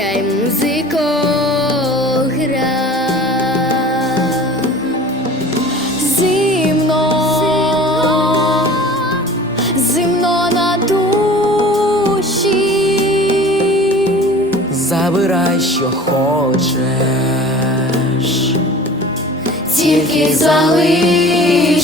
грай, музико, грай. Зимно, зимно на душі, забирай, що хочеш, тільки залиши.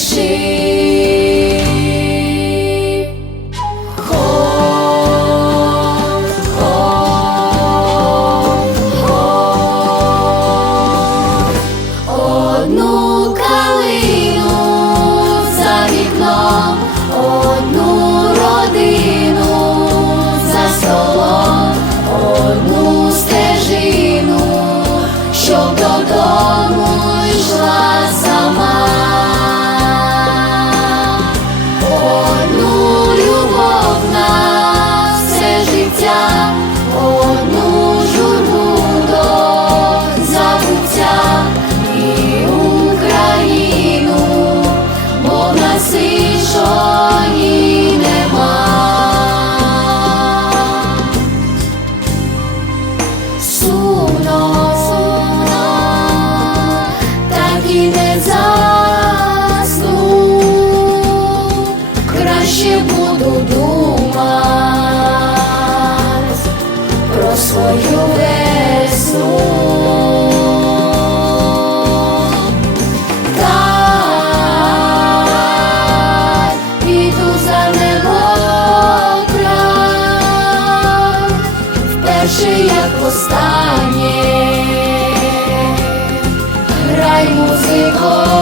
як востаннє, грай музико.